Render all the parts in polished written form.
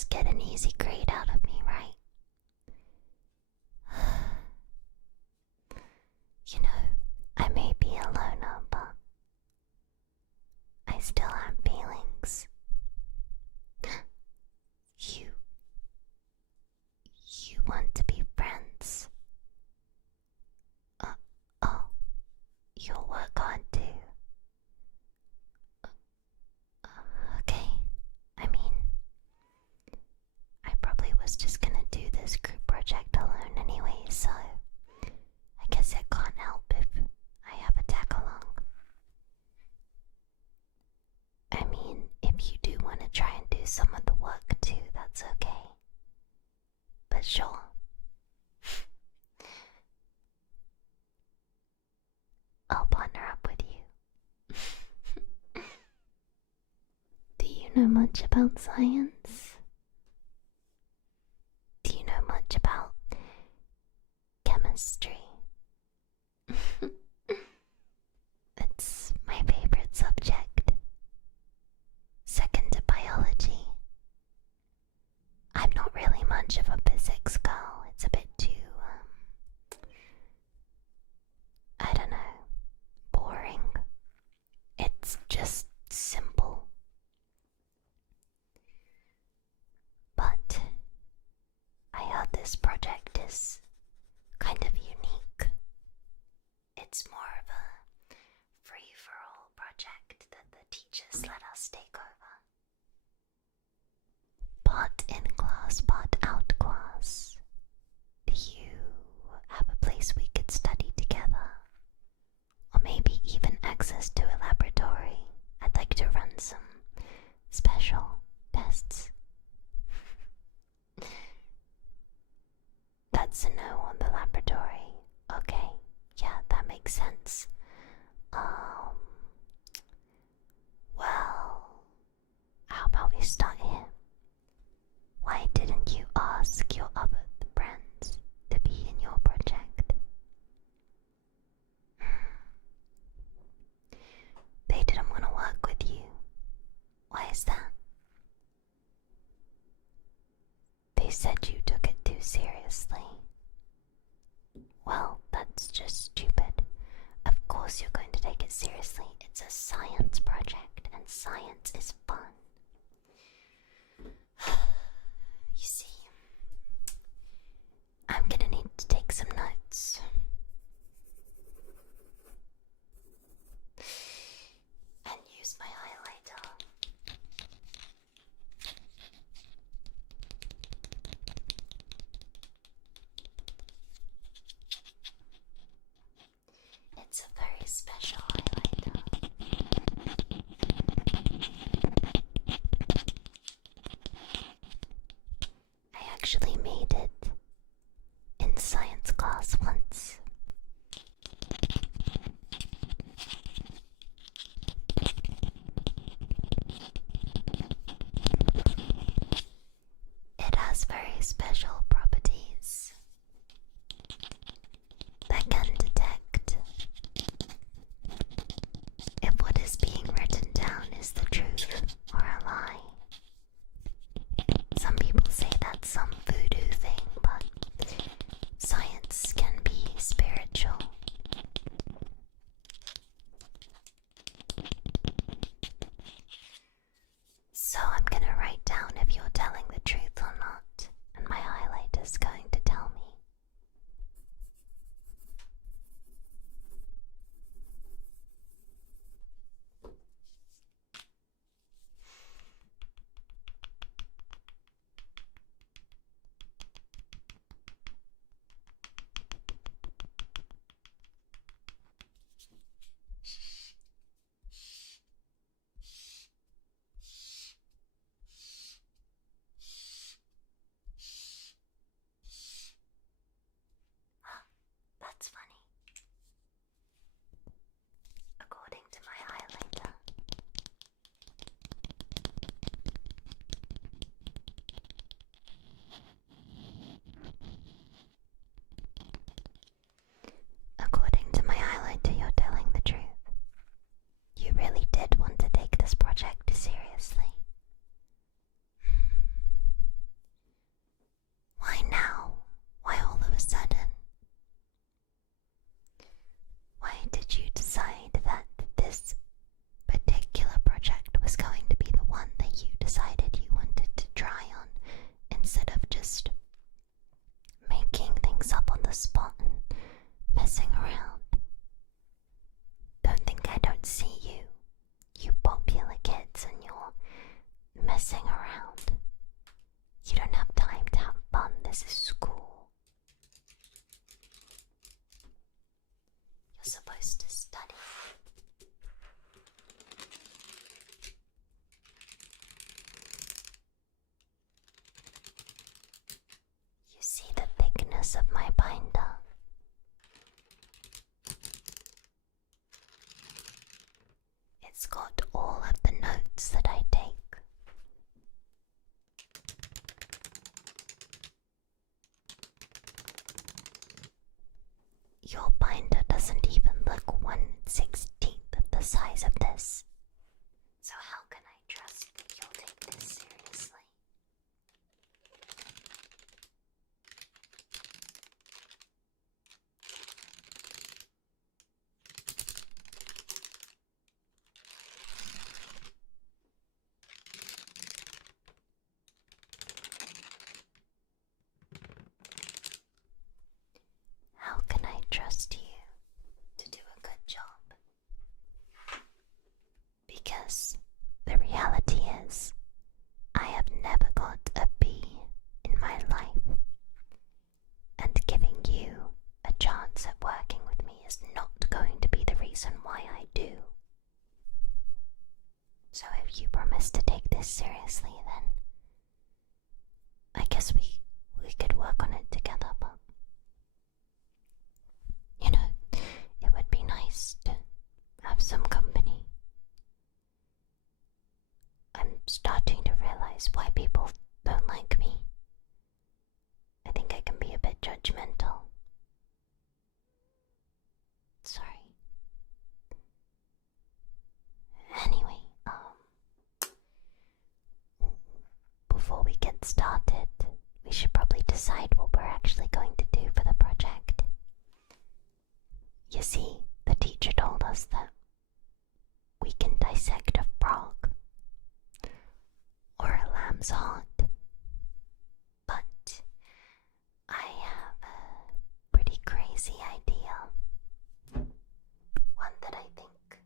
just get an easy grade out of me, right? You know, I may be a loner, but I still have feelings. You. You want to be friends? Oh, you'll work hard too. Okay, I mean, I probably was just gonna do this group project alone anyway, so I guess it can't help if I have a tag along. I mean, if you do want to try and do some of the work too, that's okay. But sure. I'll partner up with you. Do you know much about science? Do you know much about chemistry? It's my favorite subject. Second to biology. I'm not really much of a physics girl. It's a bit too, I don't know, boring. It's just simple. But I heard this project is kind of unique. It's more of a free-for-all project that the teachers let us take over. Part in class, part out class. Do you have a place we could study together? Or maybe even access to a laboratory? I'd like to run some special tests. That's a no on the laboratory. Okay, yeah, that makes sense. Well, how about we start here? Why didn't you ask your other friends to be in your project? They didn't want to work with you. Why is that? They said you took it too seriously. Well, that's just stupid. Of course you're going to take it seriously. It's a science project, and science is fun. You see, I'm gonna need to take some notes. And use my highlighter. It's a very special highlighter. I actually made it in science class once. It has very special properties that can detect if what is being written down is the truth or a lie. Some people say that's some voodoo thing, size of this. So how can I trust that you'll take this seriously? How can I trust you to do a good job? Because the reality is, I have never got a B in my life, and giving you a chance at working with me is not going to be the reason why I do. So if you promise to take this seriously, then I guess we could work on it together, but you know, it would be nice to have some company. I'm starting to realize why people don't like me. I think I can be a bit judgmental. Sorry. Anyway, before we get started, we should probably decide what we're actually going to do for the project. You see, the teacher told us that we can dissect a frog or a lamb's heart, but I have a pretty crazy idea, one that I think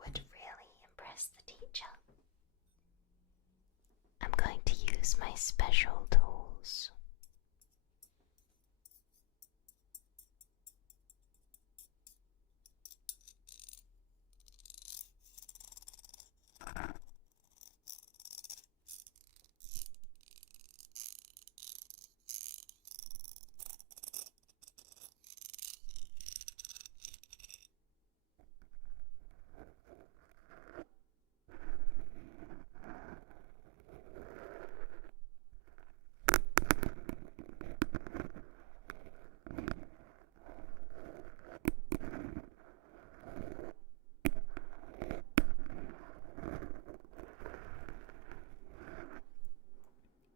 would really impress the teacher. I'm going to use my special tools.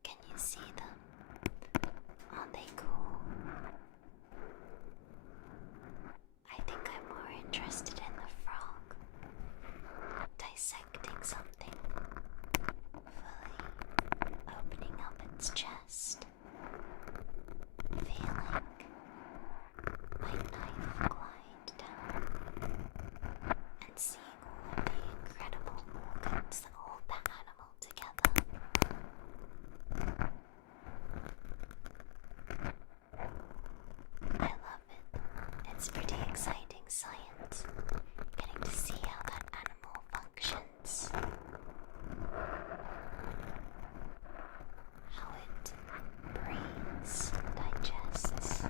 Can you see them? Aren't they cool? I think I'm more interested in the frog. Dissecting something, fully opening up its chest, feeling my knife glide down, and seeing all of the incredible organs that hold that animal together. I love it. It's pretty exciting science, getting to see how that animal functions, how it breathes, digests.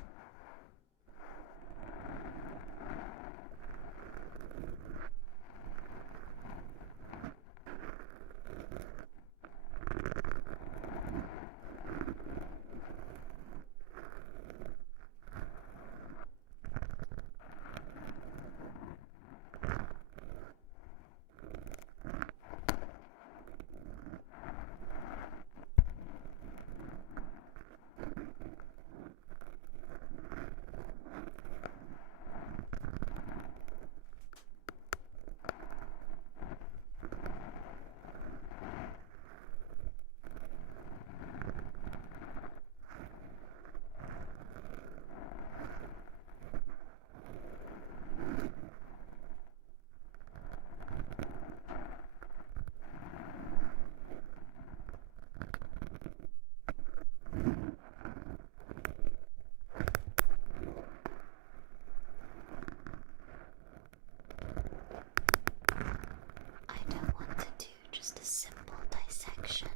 I don't want to do just a simple dissection.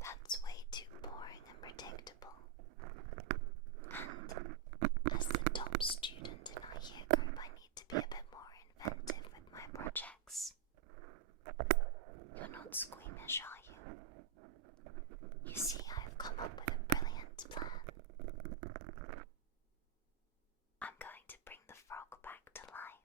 That's way too boring and predictable. And as the top student in our year group, I need to be a bit more inventive with my projects. You're not squeamish, are you? You see, I've come up with a brilliant plan. I'm going to bring the frog back to life.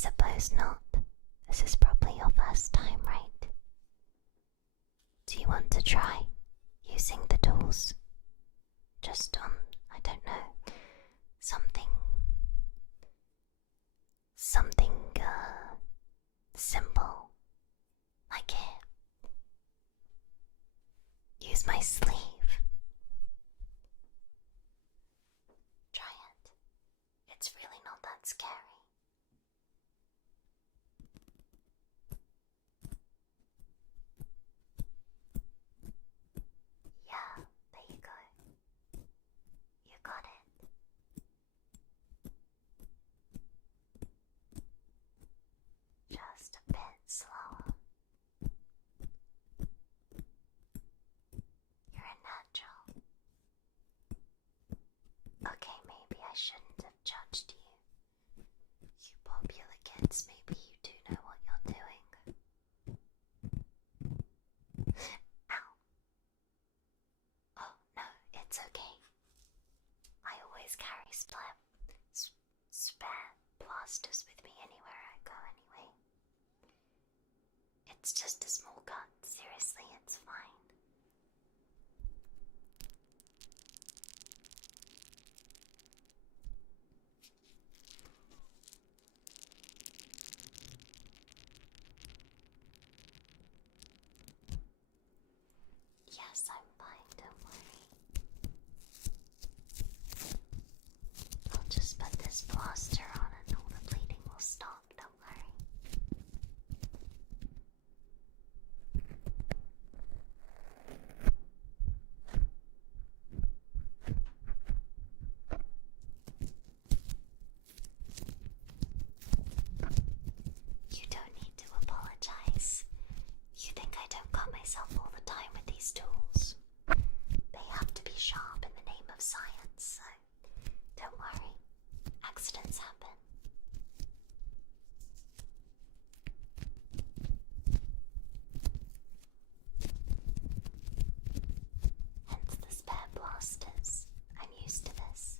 suppose not. This is probably your first time, right? Do you want to try using the tools? Just on, I don't know, something simple, like here. Use my sleeve. Try it. It's really not that scary. Yeah, there you go. You got it. Just a bit slower. You're a natural. Okay, maybe I shouldn't have judged you. You popular kids, maybe you do know what you're doing. Ow. Oh, no, it's okay. I always carry spare plasters with me anywhere I go anyway. It's just a small cut. Seriously, it's fine. Yes, I'm fine, don't worry. I'll just put this plaster on and all the bleeding will stop, don't worry. You don't need to apologize. You think I don't cut myself all the time with these tools? They have to be sharp in the name of science, so don't worry. Accidents happen. Hence the spare blasters. I'm used to this.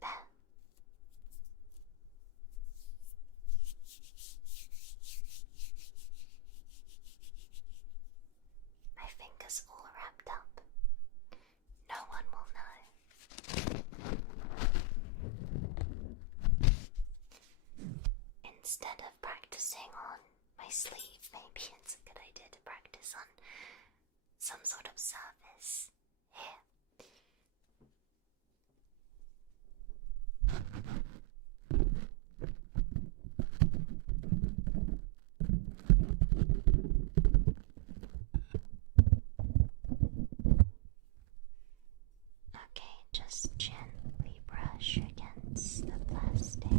There. My fingers all wrapped up. No one will know. Instead of practicing on my sleeve, maybe it's a good idea to practice on some sort of surface. Here. Okay, just gently brush against the plastic.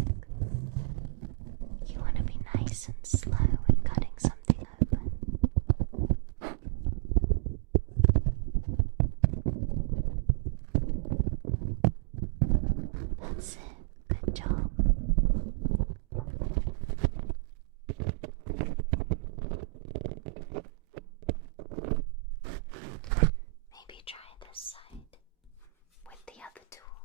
You want to be nice and slow when cutting something open. That's it. Good job. Maybe try this side with the other tool.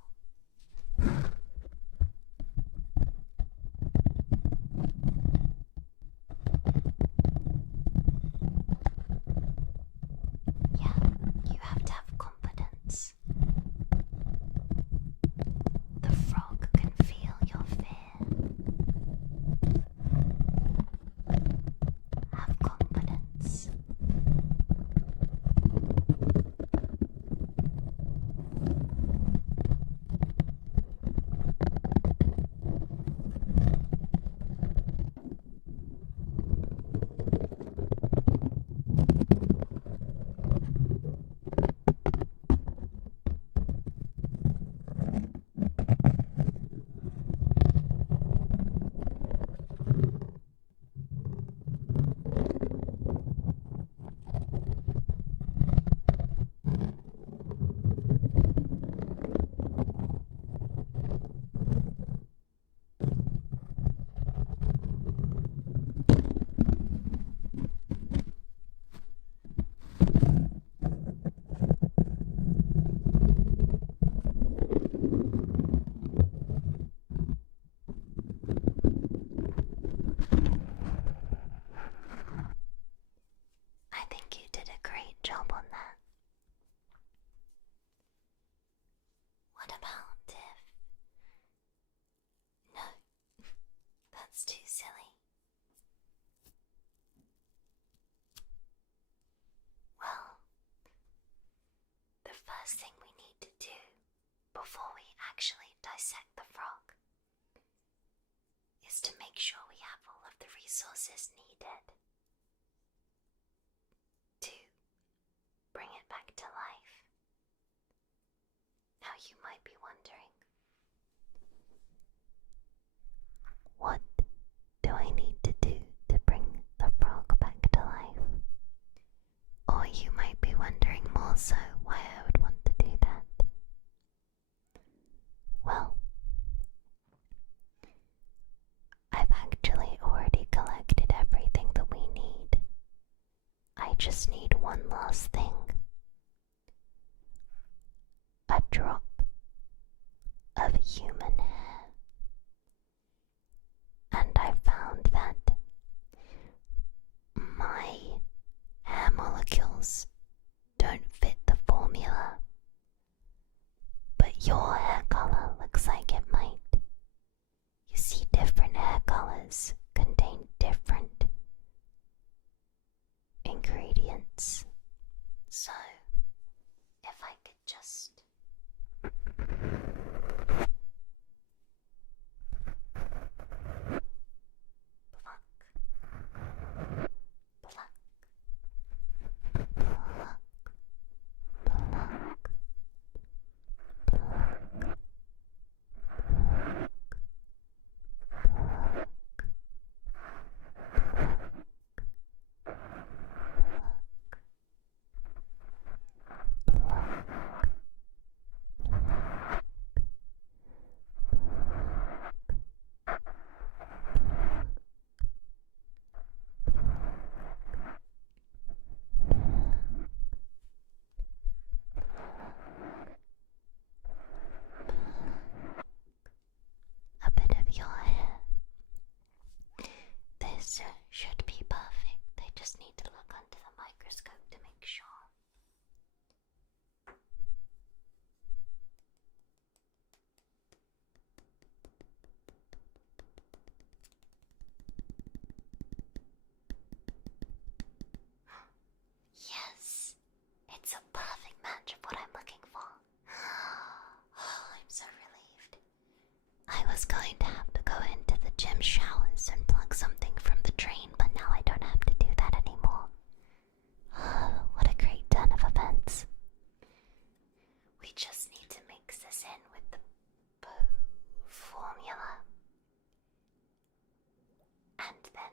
Yeah, you have to have confidence. The frog about if... No, that's too silly. Well, the first thing we need to do before we actually dissect the frog is to make sure we have all of the resources needed to bring it back to life. Now you might be wondering, what do I need to do to bring the frog back to life? Or you might be wondering more so why I would want to do that. Well, I've actually already collected everything that we need. I just need one last thing. A drop of human hair. And I found that my hair molecules don't fit the formula, but your hair color looks like it might. You see, different hair colors contain different ingredients. So, if I could just... a bit of your hair. This should be perfect. I just need to look under the microscope to make sure. Yes, it's a perfect match of what I'm looking for. Oh, I'm so relieved. I was going to have to go into the gym showers and plug something from the drain, but now I don't have to do that anymore. What a great turn of events. We just need to mix this in with the formula. And then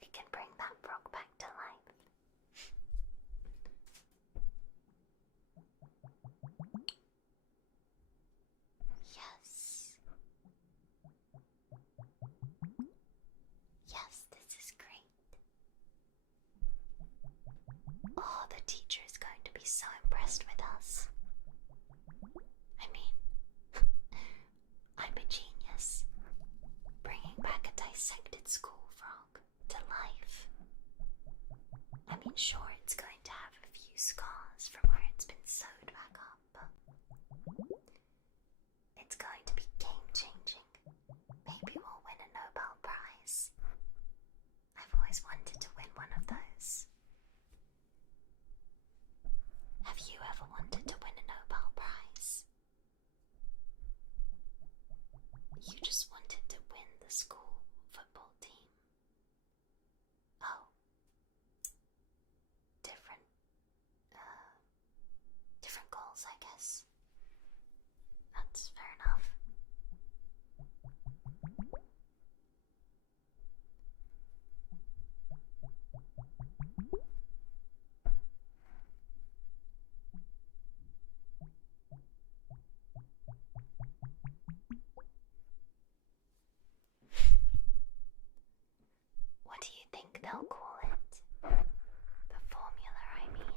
we can bring that frog back to life. Yes. Yes, this is great. Oh, the teacher is going to be so impressed with us. I mean, I'm a genius. Bringing back a dissected school frog to life. I mean, sure, it's going to have a few scars from where it's been sewed back up, but it's going to be game-changing. Maybe we'll win a Nobel Prize. I've always wanted to win one of those. Have you ever wanted to win a Nobel Prize? You just wanted to win the school football team. Oh. Different goals, I guess. That's fair enough. What do you think they'll call it? The formula, I mean.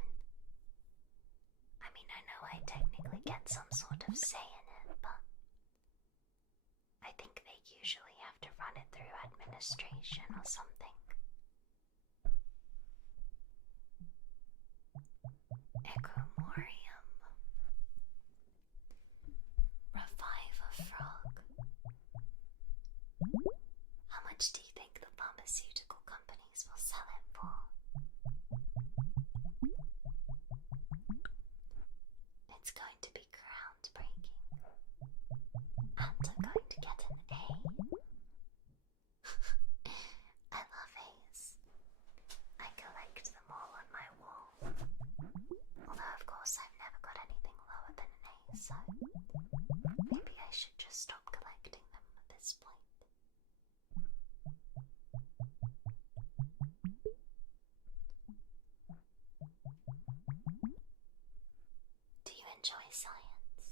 I know I technically get some sort of say in it, but I think they usually have to run it through administration or something. Ekkomori. so maybe I should just stop collecting them at this point. Do you enjoy science?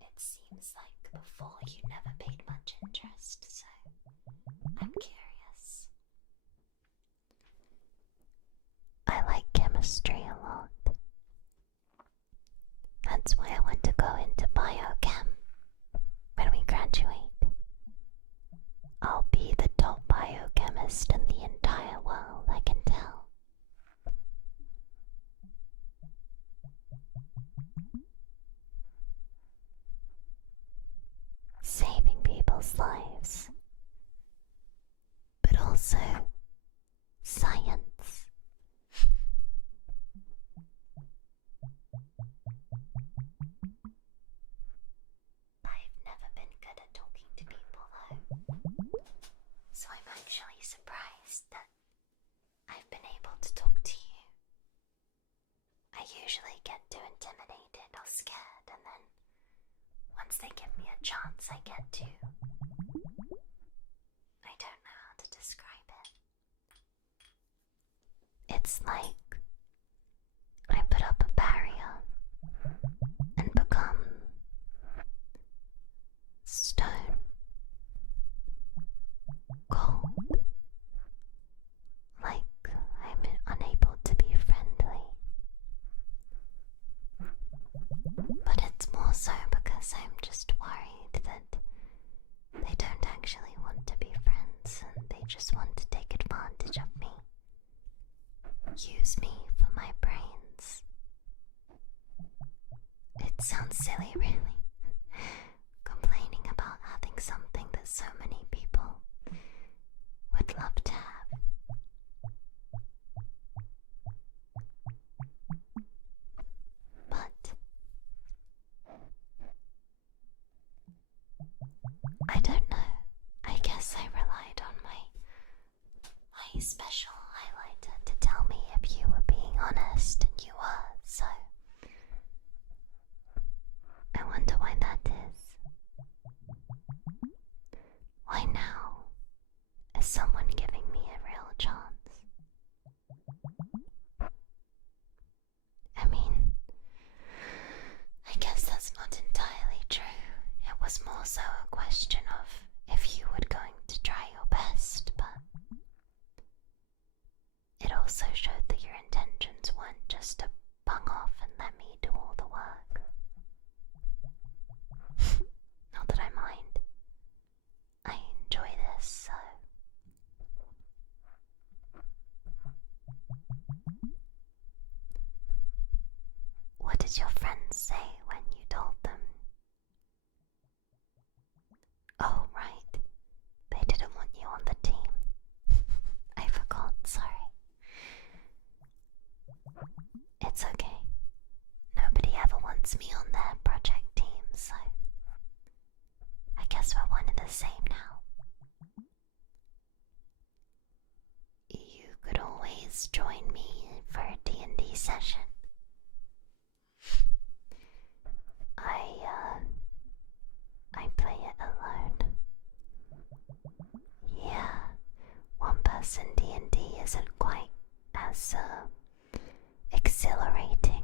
It seems like before you never paid much interest, so I'm curious. I like chemistry a lot. That's why I want to go into biochem when we graduate. I'll be the top biochemist in the entire world, I can tell. Saving people's lives, but also science. I've never been good at talking to people though, so I'm actually surprised that I've been able to talk to you. I usually get too intimidated or scared, and then once they give me a chance, I get to. I don't know how to describe it. It's like I put up a barrier and become stone, cold, like I'm unable to be friendly. But it's more so because I'm just worried that they don't actually want to be friends and they just want to take advantage of me. Use me for my brains. It sounds silly, really. Complaining about having something that so many people would love to have. But I don't know. I guess I relied on my special highlighter to tell me if you were being honest, and you were, so I wonder why that is. Why now is someone giving me a real chance? I mean, I guess that's not entirely true. It was more so a question of if you were going to try your best, but it also showed that your intentions weren't just to bung off and let me do all the work. Not that I mind. I enjoy this, so. What did your friends say when you told them? Oh, right. They didn't want you on the team. I forgot, sorry. It's okay. Nobody ever wants me on their project team, so I guess we're one and the same now. You could always join me for a D&D session. I play it alone. Yeah, one person D&D isn't quite as exhilarating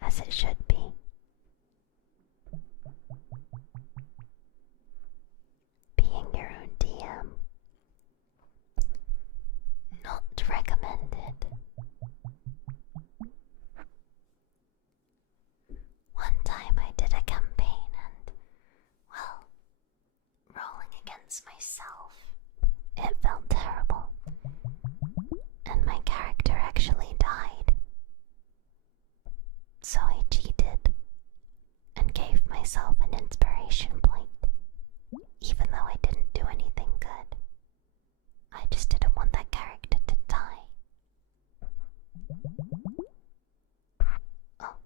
as it should be. Being your own DM, not recommended. One time I did a campaign and, well, rolling against myself, it felt terrible, and my character actually died. So I cheated and gave myself an inspiration point, even though I didn't do anything good. I just didn't want that character to die. Oh,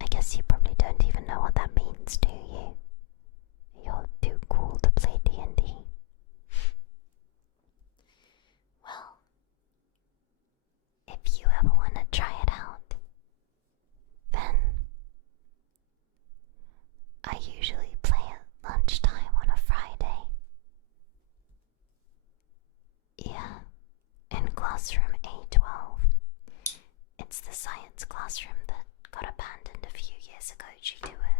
I guess you probably don't even know what that means, do you? You're too cool to play D&D. Well, if you ever want to try it out, then the science classroom that got abandoned a few years ago due to a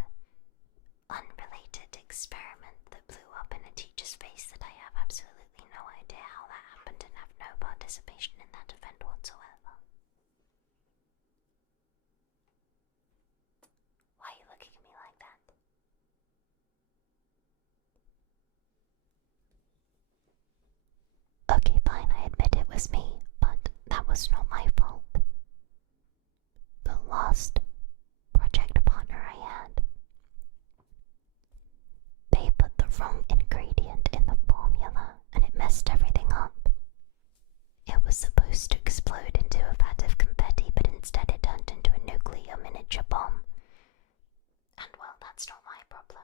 unrelated experiment that blew up in a teacher's face that I have absolutely no idea how that happened and have no participation in that event whatsoever. Why are you looking at me like that? Okay, fine, I admit it was me, but that was not my fault. The last project partner I had, they put the wrong ingredient in the formula and it messed everything up. It was supposed to explode into a vat of confetti, but instead it turned into a nuclear miniature bomb. And well, that's not my problem.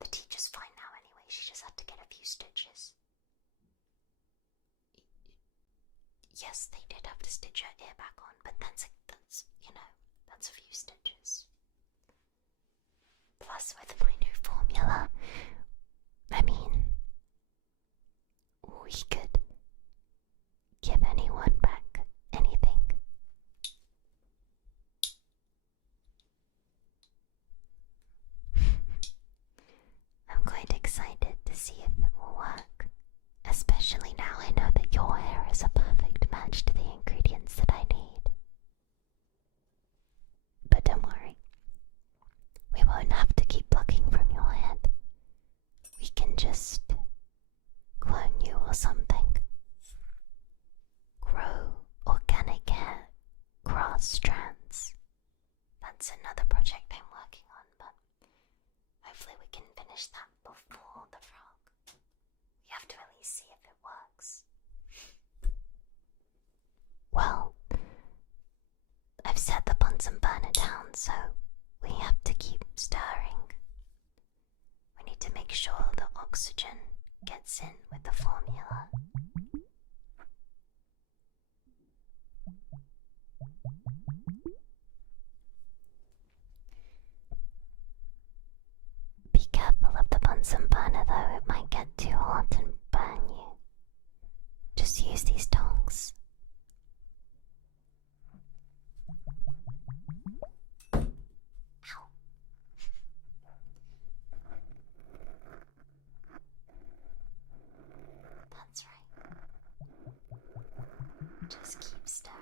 The teacher's fine now anyway, she just had to get a few stitches. Yes, they did have to stitch her ear back on, but that's a few stitches. Plus, with my new formula, I mean, we could give anyone back anything. I'm quite excited to see if it will work, especially now I know that your hair is a perfect match to the ingredients that I need. But don't worry, we won't have to keep plucking from your head. We can just clone you or something. Grow organic hair, grass strands. That's another project I'm working on, but hopefully we can finish that before the frog. We have to at least see if it works. Well, I've set the Bunsen burner down, so we have to keep stirring. We need to make sure the oxygen gets in with the formula. Be careful of the Bunsen burner though, it might get too hot and burn you. Just use these tongs. Ow. That's right. Just keep stirring.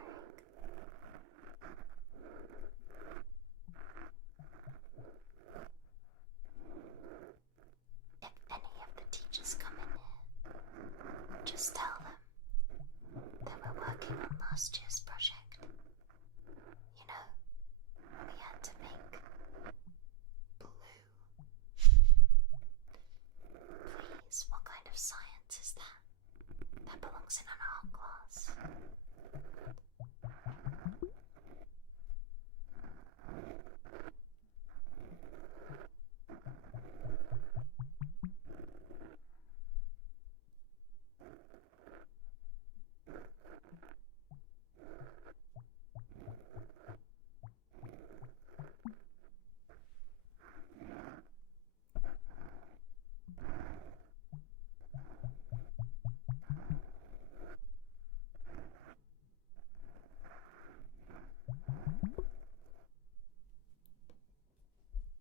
If any of the teachers come in here, just tell them that we're working on last year's project. You know, we had to make blue. Please, what kind of science is that? That belongs in an art class.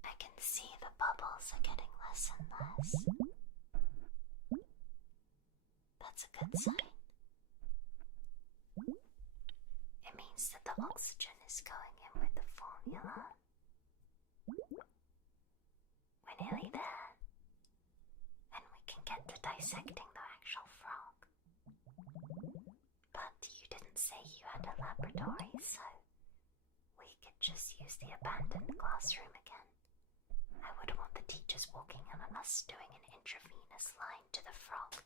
I can see the bubbles are getting less and less. That's a good sign. It means that the oxygen is going in with the formula. We're nearly there. And we can get to dissecting the actual frog. But you didn't say you had a laboratory, so we could just use the abandoned classroom again. I wouldn't want the teachers walking in on us doing an intravenous line to the frog,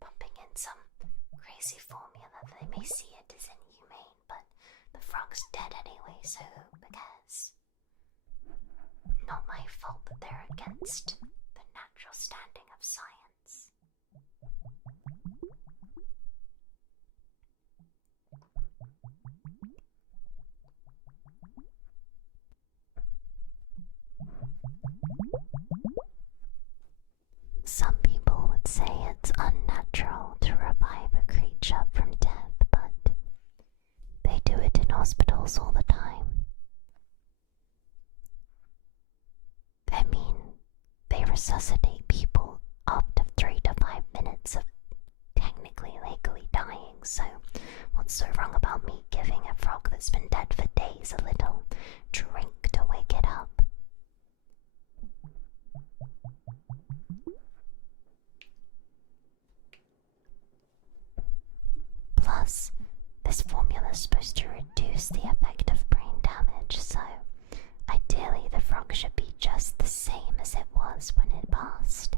pumping in some crazy formula that they may see it as inhumane, but the frog's dead anyway, so who cares? Not my fault that they're against the natural standing of science. Some people would say it's unnatural to revive a creature from death, but they do it in all resuscitate people after 3 to 5 minutes of technically legally dying, so what's so wrong about me giving a frog that's been dead for days a little drink to wake it up? Plus, this formula is supposed to reduce the effect of brain damage, so ideally the frog should be just the same as it was when it passed.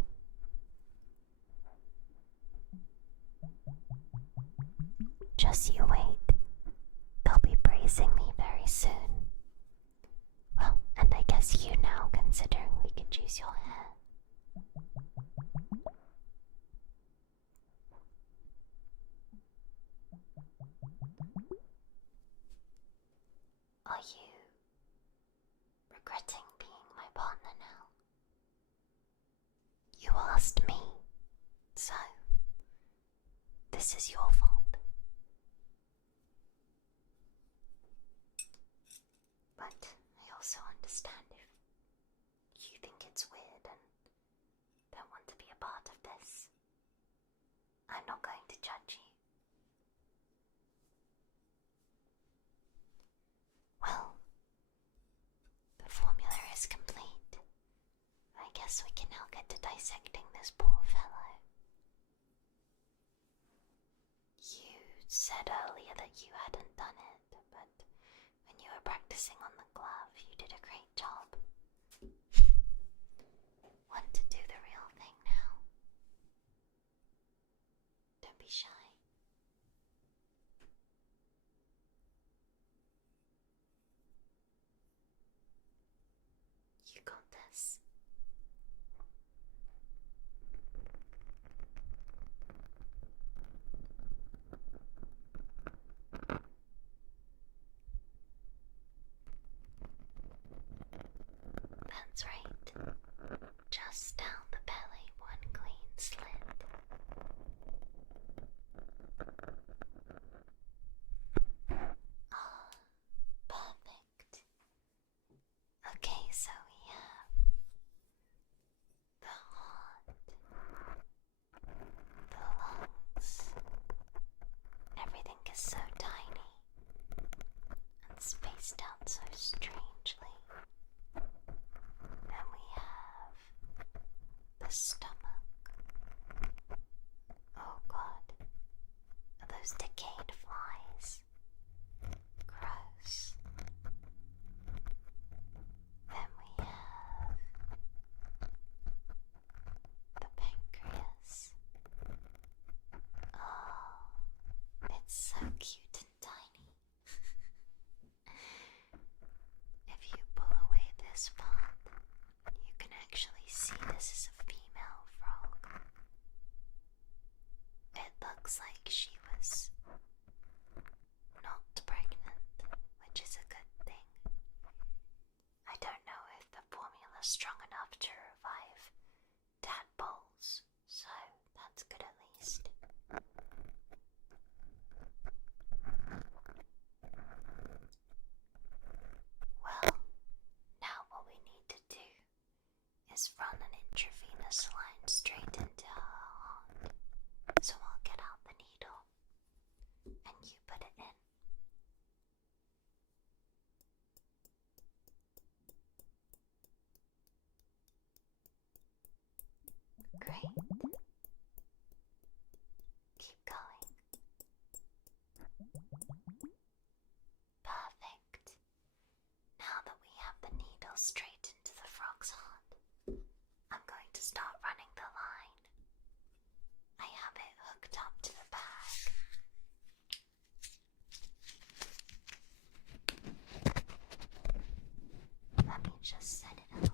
Just you wait. They'll be praising me very soon. Well, and I guess you now, considering we could use your hair. Are you regretting being my partner now? You asked me, so this is your fault. But I also understand if you think it's weird and don't want to be a part of this. I'm not going to judge you. Well, the formula is complete. I guess we can now get to dissecting this poor fellow. You said earlier that you hadn't done it, but when you were practicing on the glove, you did a great job. Want to do the real thing now? Don't be shy. You got this. That's right. Just down the belly, one clean slit. Ah, perfect. Okay, so we have the heart, the lungs. Everything is so tiny and spaced out so strangely. And we have the stomach. Oh god, are those decayed flies? Gross. Then we have the pancreas. Oh, it's so cute and tiny. If you pull away this part, you can actually see this is a female frog. It looks like she was not pregnant, which is a good thing. I don't know if the formula's strong enough to revive tadpoles, so that's good at least. Well, now what we need to do is run an intravenous line straight into her heart. So I'll get out the needle and you put it in. Great. Keep going. Perfect. Now that we have the needle straight into the frog's heart, I'm going to start running the line. I have it hooked up to the bag. Let me just set it up.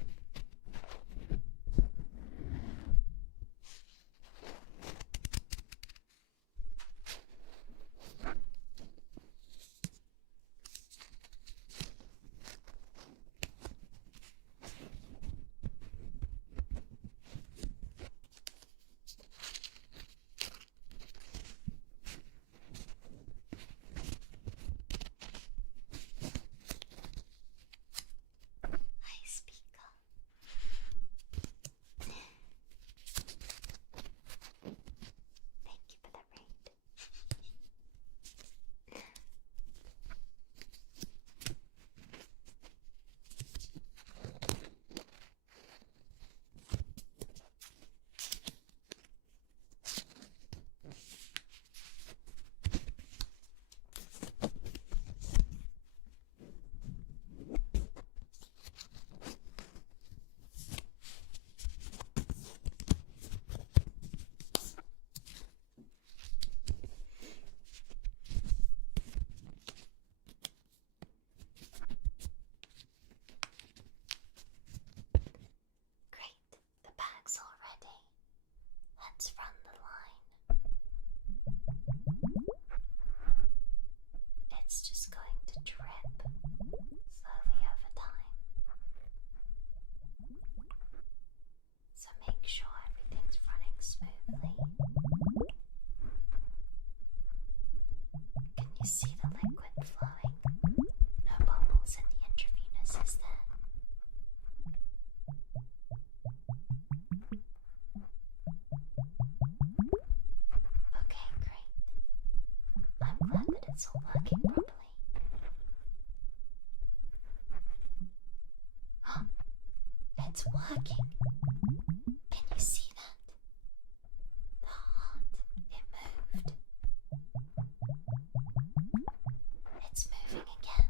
it's all working properly. It's working. Can you see that? The heart, it moved. It's moving again.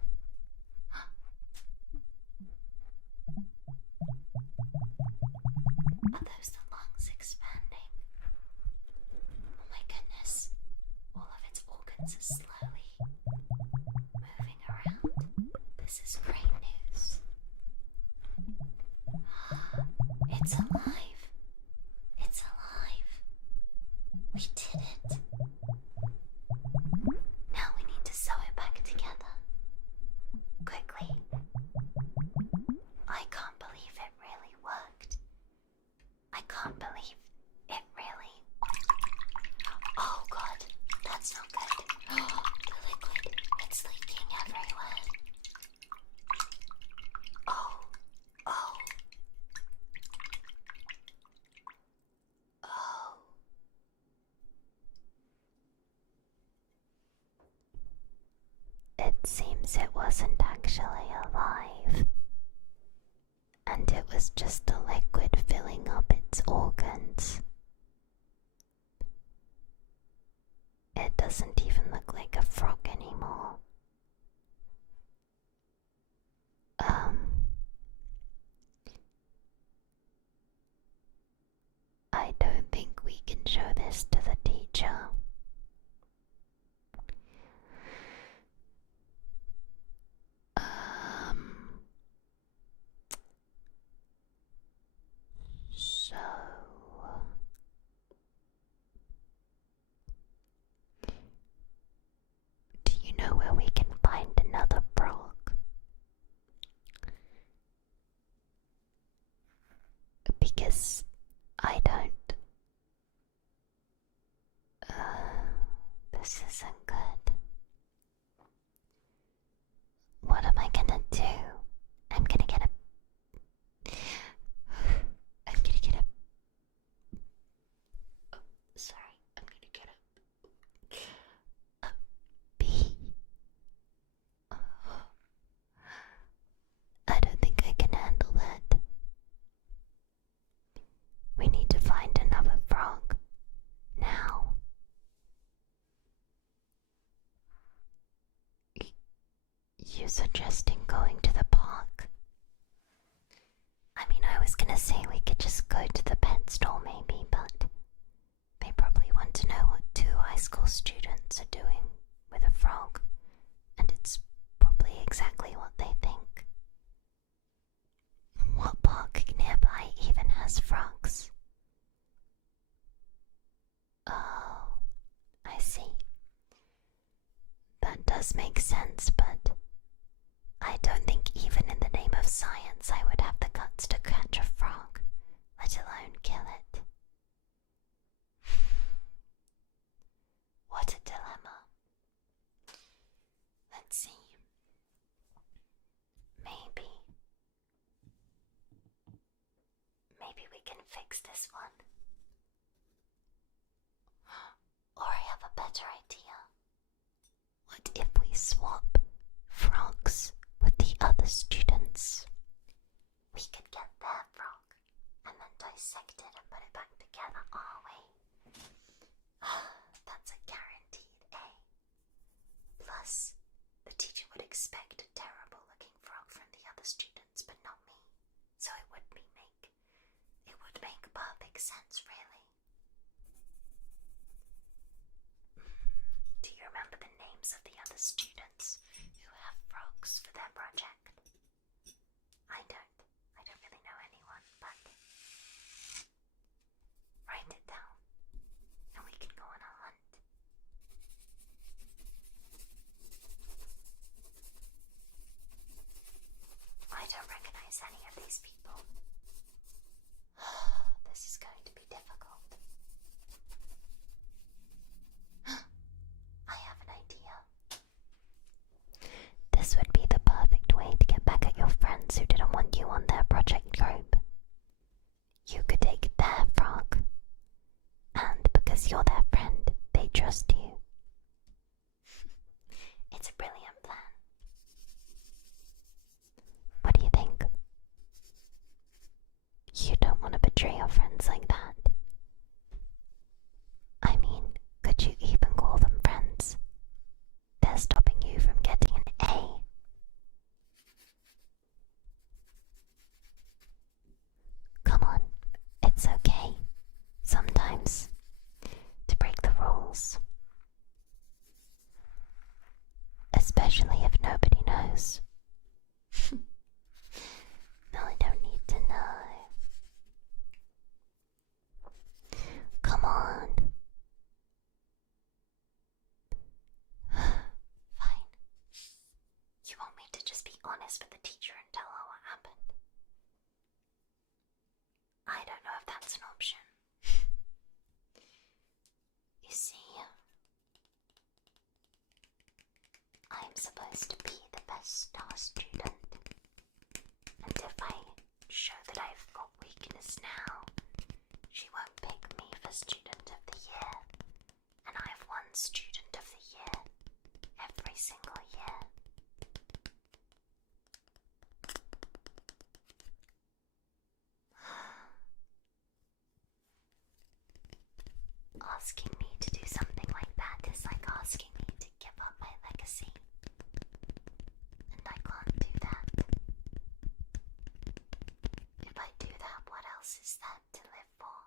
Are those the lungs expanding? Oh my goodness. All of its organs are slowly moving around. This is great news. It's alive. It's alive. We did it. Now we need to sew it back together. Quickly. I can't believe it really worked. I can't believe it really. Oh god, that's not good. The liquid, it's leaking everywhere. Oh. Oh. It seems it wasn't actually alive, and it was just the liquid filling up its organs. It doesn't even look like a frog anymore. I don't think we can show this to the teacher. So do you know where we can find another frog? Because I don't. This isn't good. What am I gonna do? I'm gonna get a sorry, I'm gonna get a bee. I don't think I can handle that. We need to find another frog. Now. You suggesting going to the park? I mean, I was gonna say we could just go to the pet store maybe, but they probably want to know what 2 high school students are doing with a frog, and it's probably exactly what they think. What park nearby even has frogs? Oh, I see. That does make sense, but I don't think even in the name of science I would have the guts to catch a frog, let alone kill it. What a dilemma. Let's see. Maybe we can fix this one. Or I have a better idea. What if we swap frogs with the other students? We could get their frog and then dissect it and put it back together our way. That's a guaranteed A. Plus, the teacher would expect a terrible looking frog from the other students, but not me. So it would make perfect sense, really. Do you remember the names of the other students who have frogs for their project? I don't really know anyone, but write it down and we can go on a hunt. I don't recognize any of these people. This is going to be difficult. I have an idea. This would be the perfect way You don't want to betray your friends like that. I mean, could you even call them friends? They're stopping you from getting an A. Come on, it's okay. Sometimes, to break the rules. Especially if nobody knows. No, I don't need to know. Come on. Fine. You want me to just be honest with the teacher and tell her what happened? I don't know if that's an option. You see, I'm supposed to be the best star student, and if I show that I've got weakness now, she won't pick me for Student of the Year, and I've won Student of the Year every single year. Asking me to do something like that is like asking me to give up my legacy. And I can't do that. If I do that, what else is there to live for?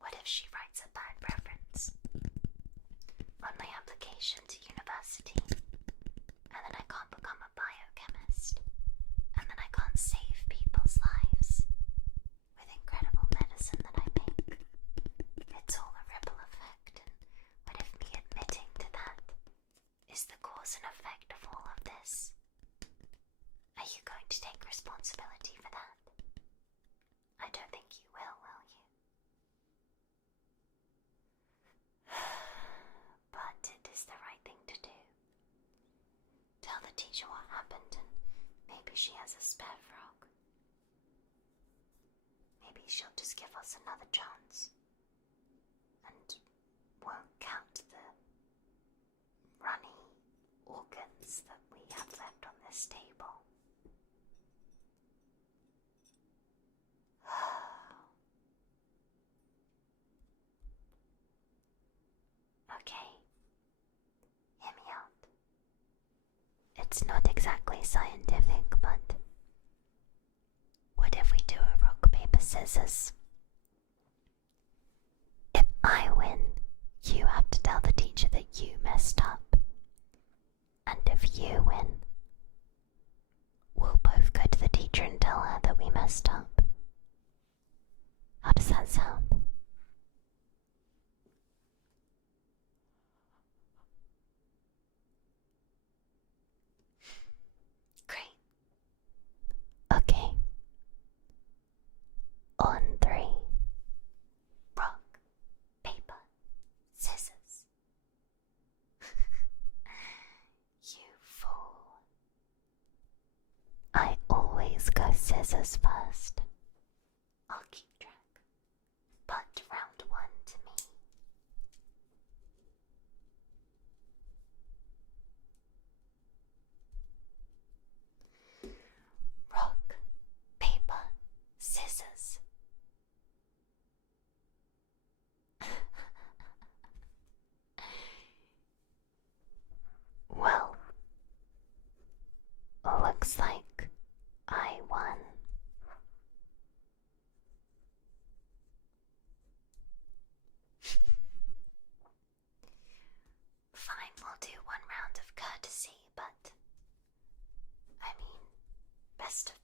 What if she writes a bad reference on my application to university, and then I can't become a biochemist, and then I can't save people's lives with incredible medicine that I make? It's all a ripple effect, and what if me admitting to that is the cause and effect of all of this? Are you going to take responsibility for that? I don't think you will you? But it is the right thing to do. Tell the teacher what happened, and maybe she has a spare frog. Maybe she'll just give us another chance and won't count the runny organs that we have left on this table. Okay, hear me out. It's not exactly scientific, but what if we do a rock, paper, scissors? If I win, you have to tell the teacher that you messed up. And if you win, we'll both go to the teacher and tell her that we messed up. How does that sound? Great. Okay. On 3. Rock, paper, scissors. You fool. I always go scissors first. I'll keep track. But round 1 to me. Rock, paper, scissors. Well, looks like I won. Fine, we'll do 1 round of courtesy, but I mean, best of